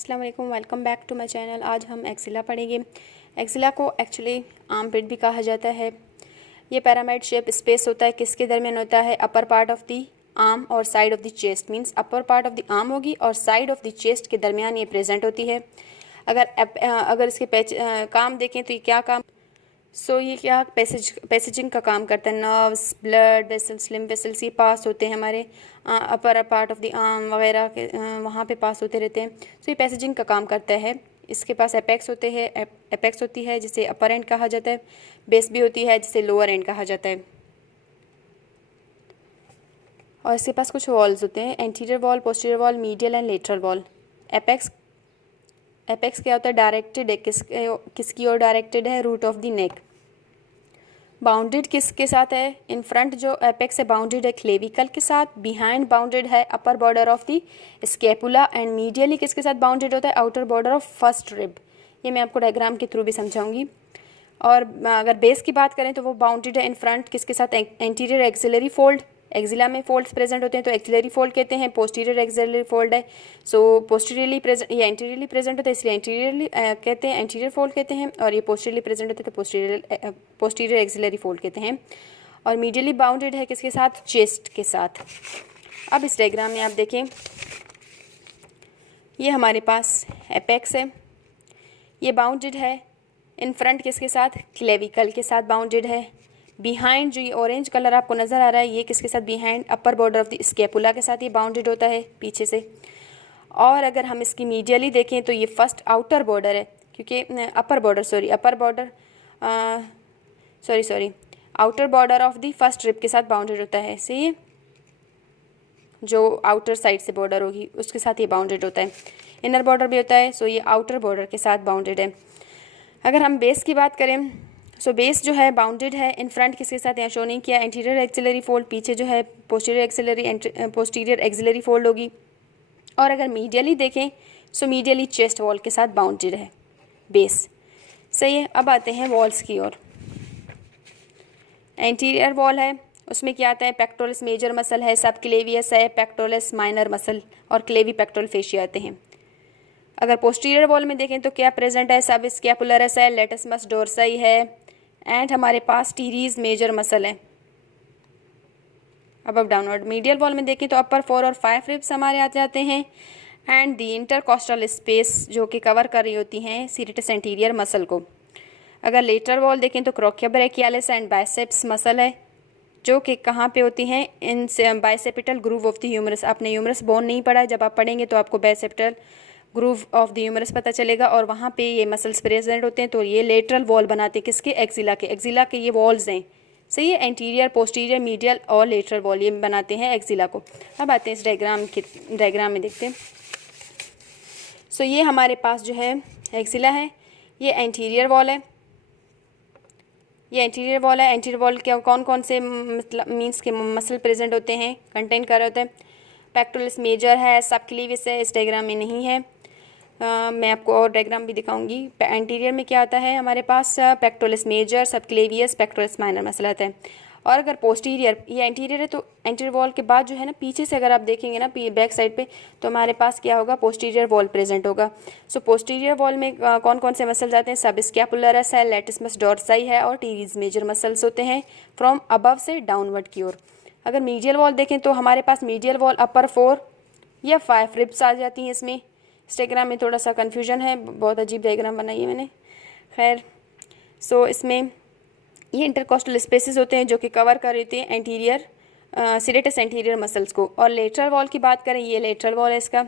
अस्सलाम वालेकुम, welcome back to my channel. आज हम एक्सिला पढ़ेंगे। एक्सिला को एक्चुअली आर्म पिट भी कहा जाता है। ये पैरामिड शेप स्पेस होता है, किसके दरमियान होता है? Upper part of the arm और side of the chest. Means upper part of the arm होगी और साइड ऑफ द चेस्ट के दरमियान ये प्रेजेंट होती है। अगर इसके काम देखें तो ये क्या काम ये क्या पैसेजिंग का काम करता है। Nerves, blood vessels, lymph vessels ये पास होते हैं हमारे अपर पार्ट ऑफ द आर्म वगैरह के वहाँ पे पास होते रहते हैं। ये पैसेजिंग का काम करता है। इसके पास एपेक्स होते हैं, एपेक्स होती है जिसे अपर एंड कहा जाता है। बेस भी होती है जिसे लोअर एंड कहा जाता है। और इसके पास कुछ वॉल्स होते हैं, anterior wall, posterior wall, medial and lateral wall. Apex क्या होता है? डायरेक्टेड है, किसकी ओर डायरेक्टेड है? Root of the neck. Bounded किसके साथ है? इन फ्रंट जो एपेक्स है बाउंडेड है क्लेविकल के साथ, बिहाइंड बाउंडेड है upper border of the scapula, and medially किसके साथ बाउंडेड होता है? Outer border of first rib. ये मैं आपको डायग्राम के थ्रू भी समझाऊंगी। और अगर बेस की बात करें तो वो बाउंडेड है इन फ्रंट किसके साथ? Anterior axillary fold. एक्सिला में फोल्ड्स प्रेजेंट होते हैं तो एक्सिलरी फोल्ड कहते हैं। पोस्टीरियर एक्सिलरी फोल्ड है, पोस्टीरियरली प्रेजेंट, ये एंटीरियरली प्रेजेंट होता है इसलिए एंटीरियरली कहते हैं, एंटीरियर फोल्ड कहते हैं। और ये पोस्टीरियरली प्रेजेंट होते हैं तो पोस्टीरियर एक्सिलरी फोल्ड कहते हैं। और मीडियली बाउंडेड है किसके साथ? चेस्ट के साथ। अब इस डायग्राम में आप देखें, ये हमारे पास एपेक्स है, ये बाउंडेड है इन फ्रंट किसके साथ? क्लेविकल के साथ बाउंडेड है। बिहाइंड जो ये ऑरेंज कलर आपको नज़र आ रहा है ये किसके साथ? Behind upper border of the scapula के साथ ये बाउंडेड होता है पीछे से। और अगर हम इसकी मीडियली देखें तो ये फर्स्ट आउटर बॉर्डर है, क्योंकि outer border of the first rib के साथ बाउंडेड होता है। सही है, जो आउटर साइड से बॉर्डर होगी उसके साथ ये बाउंडेड होता है। इनर बॉर्डर भी होता है, ये आउटर बॉर्डर के साथ बाउंडेड है। अगर हम बेस की बात करें बेस जो है बाउंडेड है इन फ्रंट किसके साथ? यहाँ शो नहीं किया, एंटीरियर एक्सिलरी फोल्ड, पीछे जो है पोस्टीरियर एक्सिलरी फोल्ड होगी। और अगर मीडियली देखें मीडियली चेस्ट वॉल के साथ बाउंडेड है बेस। सही है। अब आते हैं वॉल्स की ओर। एंटीरियर वॉल है, उसमें क्या आता है? पेक्टोरस मेजर मसल है, सब क्लेवियस है, पेक्टोरस माइनर मसल और क्लेवी पेक्टोरल फेशिया आते हैं। अगर पोस्टीरियर वॉल में देखें तो क्या प्रेजेंट है? सब स्कैपुलरस है, लेटसमस डोर्साई है, एंड हमारे पास टीरीज मेजर मसल है अब डाउनवर्ड। मीडियल वॉल में देखें तो अपर 4 और 5 रिब्स हमारे आ जाते हैं, एंड दी इंटरकॉस्टल स्पेस जो कि कवर कर रही होती हैं सीरेटस एंटीरियर मसल को। अगर लेटरल वॉल देखें तो क्रोकियोब्रैकियालिस एंड बाइसेप्स मसल है, जो कि कहाँ पे होती हैं? In bicipital groove of the humerus. आपने ह्यूमरस बोन नहीं पढ़ा, जब आप पढ़ेंगे तो आपको bicipital groove of the humerus पता चलेगा, और वहाँ पे ये मसल्स प्रेजेंट होते हैं। तो ये लेटरल वॉल बनाते हैं किसके? एक्सिला के ये वॉल्स हैं। सही है, एंटीरियर, पोस्टीरियर, मीडियल और लेटरल वॉल ये बनाते हैं एक्सिला को। अब आते हैं इस डायग्राम में देखते हैं। ये हमारे पास जो है एक्सिला है, ये एंटीरियर वॉल है, एंटीरियर वॉल के कौन कौन से मतलब मीन्स के मसल प्रेजेंट होते हैं, कंटेन कर रहे होते हैं? पेक्टोरस मेजर है, सब क्लीवियस है, इस डायग्राम में नहीं है। मैं आपको और डायग्राम भी दिखाऊंगी। एंटीरियर में क्या आता है हमारे पास? पेक्टोरस मेजर, सब क्लेवियस, पेक्टोरस माइनर मसल आता है। और अगर पोस्टीरियर, ये एंटीरियर है तो एंटीरियर वॉल के बाद जो है ना पीछे से अगर आप देखेंगे ना बैक साइड पे तो हमारे पास क्या होगा? पोस्टीरियर वॉल प्रेजेंट होगा। पोस्टीरियर वॉल में कौन कौन से मसल्स आते हैं? सब स्कैपुलरस है, लेटिसमस डोर्साई है और टीरीज मेजर मसल्स होते हैं फ्रॉम अबव से डाउनवर्ड की ओर। अगर मीडियल वॉल देखें तो हमारे पास मीडियल वॉल अपर 4 या 5 रिब्स आ जाती हैं इसमें। इस डायग्राम में थोड़ा सा कन्फ्यूजन है, बहुत अजीब डायग्राम बनाई है मैंने। खैर, इसमें ये इंटरकॉस्टल स्पेसेस होते हैं जो कि कवर कर रहे हैं एंटीरियर सीरेटस एंटीरियर मसल्स को। और लेटरल वॉल की बात करें, ये लेटरल वॉल है इसका।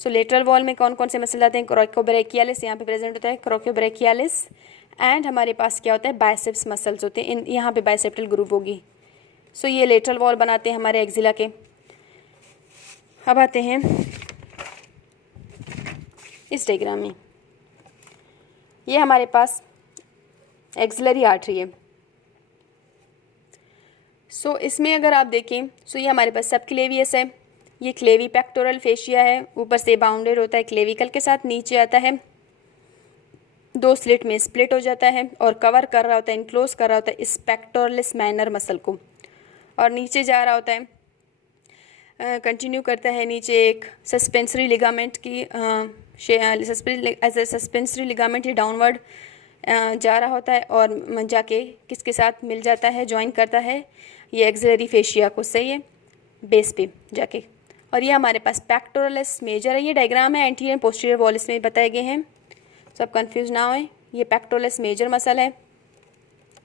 लेटरल वॉल में कौन कौन से मसल आते हैं? क्रोकियोब्रैकियालिस यहाँ पे प्रेजेंट होता है, क्रोकियोब्रैकियालिस, एंड हमारे पास क्या होता है? बाइसेप्स मसल्स होते हैं, यहाँ पे बाइसेप्टल ग्रूव होगी। ये लेटरल वॉल बनाते हैं हमारे एक्सिला के। अब आते हैं इस डायग्राम में, ये हमारे पास एक्सिलरी आर्टरी है। इसमें अगर आप देखें ये हमारे पास सब क्लेवियस है, ये क्लेवी पेक्टोरल फेशिया है, ऊपर से बाउंडेड होता है क्लेविकल के साथ, नीचे आता है 2 स्लिट में स्प्लिट हो जाता है और कवर कर रहा होता है, इनक्लोज कर रहा होता है इस पेक्टोरलिस माइनर मसल को, और नीचे जा रहा होता है कंटिन्यू करता है नीचे एक सस्पेंसरी लिगामेंट की सस्पेंसरी लिगामेंट ये डाउनवर्ड जा रहा होता है और जाके किसके साथ मिल जाता है, ज्वाइन करता है ये एक्सिलरी फेशिया को, सही है, बेस पे जाके। और ये हमारे पास पेक्टोरलिस मेजर है, ये डायग्राम है एंटीरियर पोस्टीरियर वॉल इसमें बताए गए हैं, सब कंफ्यूज ना होए। ये पेक्टोरलिस मेजर मसल है,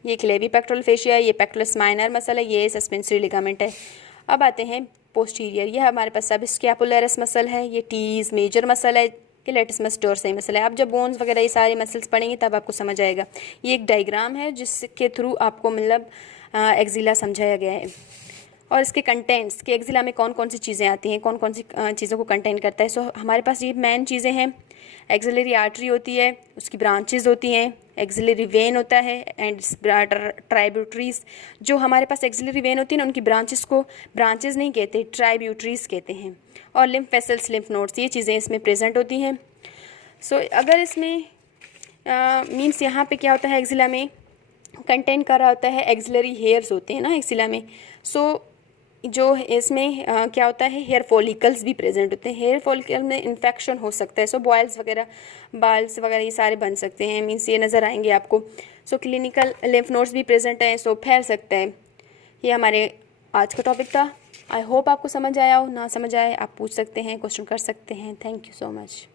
ये क्लेवी पेक्टोरल फेशिया है, ये पेक्टोरलिस माइनर मसल है, ये सस्पेंसरी लिगामेंट है। अब आते हैं पोस्टीरियर, ये हमारे पास सब स्कैपुलरिस मसल है, ये टीज मेजर मसल है, कि लेटिसमस डोर्साई मसल है। आप जब बोन्स वगैरह ये सारे मसल्स पढ़ेंगे तब आपको समझ आएगा। ये एक डायग्राम है जिसके थ्रू आपको मतलब एक्जिला समझाया गया है। और इसके कंटेंट्स कि एक्जिला में कौन कौन सी चीज़ें आती हैं, कौन कौन सी चीज़ों को कंटेन करता है। सो हमारे पास ये मेन चीज़ें हैं, एक्सिलरी आर्टरी होती है, उसकी ब्रांचेज होती हैं, एक्सिलरी वेन होता है एंड ट्राइब्यूटरीज। जो हमारे पास एक्सिलरी वेन होती है ना, उनकी ब्रांचेस को ब्रांचेस नहीं कहते, ट्राइब्यूटरीज कहते हैं। और लिम्फ वेसल्स, लिम्फ नोड्स, ये चीज़ें इसमें प्रेजेंट होती हैं। सो अगर इसमें मीन्स यहाँ पे क्या होता है, एक्जिला में कंटेन कर रहा होता है, एक्सिलरी हेयर्स होते हैं ना एक्जिला में। सो जो इसमें क्या होता है, हेयर फॉलिकल्स भी प्रेजेंट होते हैं। हेयर फॉलिकल में इन्फेक्शन हो सकता है, सो बॉयल्स वगैरह, बाल्स वगैरह ये सारे बन सकते हैं, मीन्स ये नज़र आएंगे आपको। सो क्लिनिकल लिम्फ नोड्स भी प्रेजेंट हैं, सो फैल सकता है। ये हमारे आज का टॉपिक था। आई होप आपको समझ आया हो, ना समझ आए आप पूछ सकते हैं, क्वेश्चन कर सकते हैं। Thank you so much.